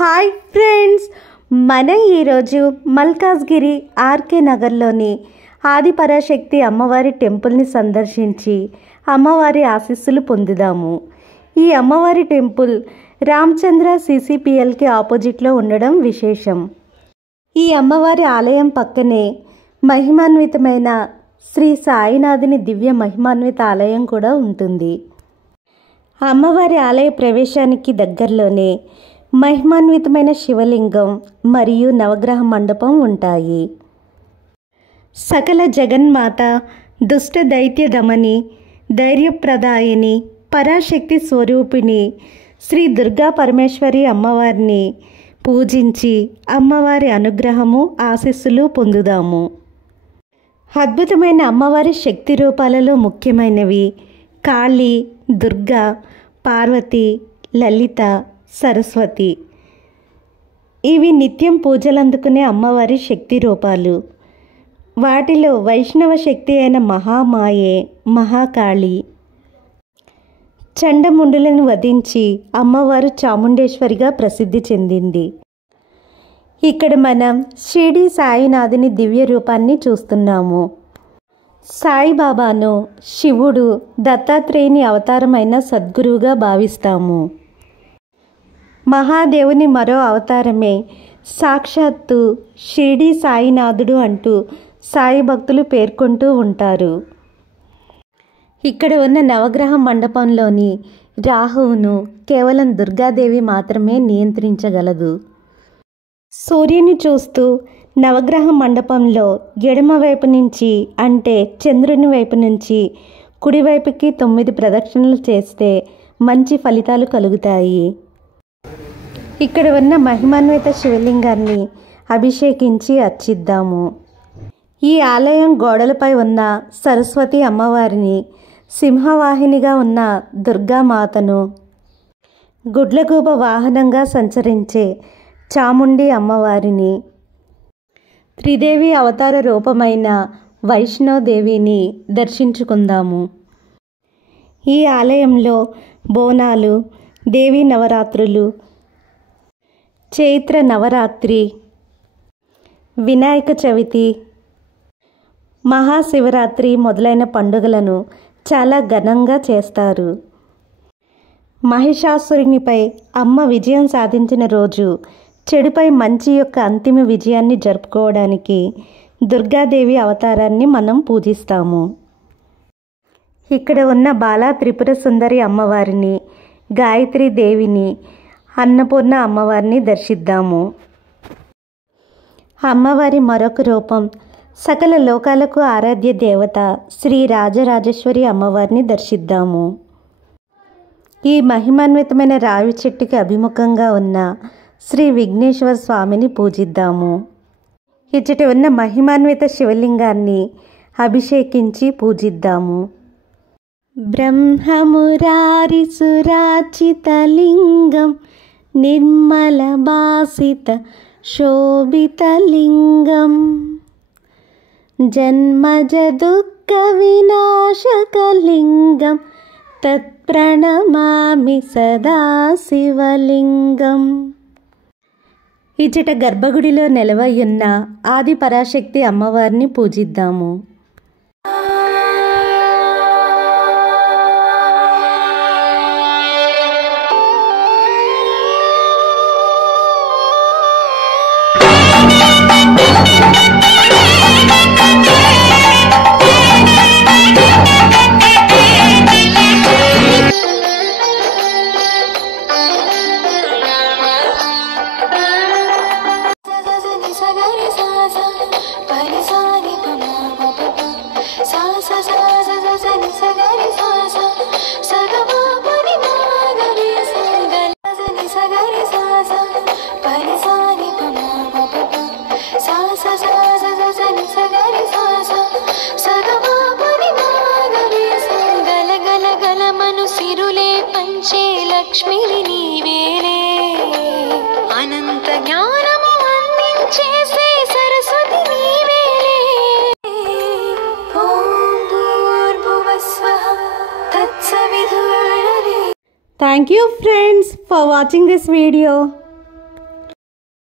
Hi friends, మన ఈరోజు Malkajgiri RK నగర్లోని ఆదిపరాశక్తి అమ్మవారి టెంపుల్ని సందర్శించి అమ్మవారి ఆశీస్సులు పొందుదాము. ఈ అమ్మవారి టెంపుల్ రామచంద్ర CCPLకి ఆపోజిట్లో ఉండడం విశేషం. ఈ అమ్మవారి ఆలయం పక్కనే మహిమాన్వితమైన శ్రీ సాయినాథుని దివ్య మహిమాన్విత ఆలయం కూడా ఉంటుంది. అమ్మవారి ఆలయ ప్రవేశానికి దగ్గరలోనే మహిమాన్వితమైన శివలింగం మరియు నవగ్రహ మండపం ఉంటాయి. సకల జగన్మాత, దుష్ట దైత్య దమని, ధైర్యప్రదాయిని, పరాశక్తి స్వరూపిణి శ్రీ దుర్గా పరమేశ్వరి అమ్మవారిని పూజించి అమ్మవారి అనుగ్రహము ఆశీస్సులు పొందుదాము. అద్భుతమైన అమ్మవారి శక్తి రూపాలలో ముఖ్యమైనవి కాళీ, దుర్గా, పార్వతి, లలిత, సరస్వతి. ఇవి నిత్యం పూజలందుకునే అమ్మవారి శక్తి రూపాలు. వాటిలో వైష్ణవ శక్తి అయిన మహామాయే మహాకాళి. చండముండులను వధించి అమ్మవారు చాముండేశ్వరిగా ప్రసిద్ధి చెందింది. ఇక్కడ మనం షిరిడి సాయినాథుని దివ్య రూపాన్ని చూస్తున్నాము. సాయిబాబాను శివుడు దత్తాత్రేయుని అవతారమైన సద్గురువుగా భావిస్తాము. మహాదేవుని మరో అవతారమే సాక్షాత్తు షిరిడి సాయినాథుడు అంటూ సాయి భక్తులు పేర్కొంటూ ఉంటారు. ఇక్కడ ఉన్న నవగ్రహ మండపంలోని రాహువును కేవలం దుర్గాదేవి మాత్రమే నియంత్రించగలదు. సూర్యుని చూస్తూ నవగ్రహ మండపంలో ఎడమవైపు నుంచి అంటే చంద్రుని వైపు నుంచి కుడివైపుకి 9 ప్రదక్షిణలు చేస్తే మంచి ఫలితాలు కలుగుతాయి. ఇక్కడ ఉన్న మహిమాన్విత శివలింగాన్ని అభిషేకించి అర్చిద్దాము. ఈ ఆలయం గోడలపై ఉన్న సరస్వతి అమ్మవారిని, సింహవాహినిగా ఉన్న దుర్గామాతను, గుడ్లగూబ వాహనంగా సంచరించే చాముండి అమ్మవారిని, త్రిదేవి అవతార రూపమైన వైష్ణోదేవిని దర్శించుకుందాము. ఈ ఆలయంలో బోనాలు, దేవీ నవరాత్రులు, చైత్ర నవరాత్రి, వినాయక చవితి, మహాశివరాత్రి మొదలైన పండుగలను చాలా ఘనంగా చేస్తారు. మహిషాసురునిపై అమ్మ విజయం సాధించిన రోజు చెడుపై మంచి యొక్క అంతిమ విజయాన్ని జరుపుకోవడానికి దుర్గాదేవి అవతారాన్ని మనం పూజిస్తాము. ఇక్కడ ఉన్న బాలా త్రిపుర సుందరి అమ్మవారిని, గాయత్రి దేవిని, అన్నపూర్ణ అమ్మవారిని దర్శిద్దాము. అమ్మవారి మరొక రూపం సకల లోకాలకు ఆరాధ్య దేవత శ్రీ రాజరాజేశ్వరి అమ్మవారిని దర్శిద్దాము. ఈ మహిమాన్వితమైన రావి చెట్టుకి అభిముఖంగా ఉన్న శ్రీ విఘ్నేశ్వర స్వామిని పూజిద్దాము. ఇచ్చటి ఉన్న మహిమాన్విత శివలింగాన్ని అభిషేకించి పూజిద్దాము. బ్రహ్మమురారి సురాచితలింగం నిర్మల భాసిత శోభితలింగం జన్మజ దుఃఖ వినాశకలింగం తత్ప్రణమామి సదా శివలింగం. ఇచ్చట గర్భగుడిలో నెలవయ్యున్న ఆది పరాశక్తి అమ్మవారిని పూజిద్దాము. అనంత జ్ఞానము అందించేసే సరస్వతి నీవేలే. ఓం భూర్భువస్వః తత్సవితుర్వరేణ్యం. Thank you friends for watching this video.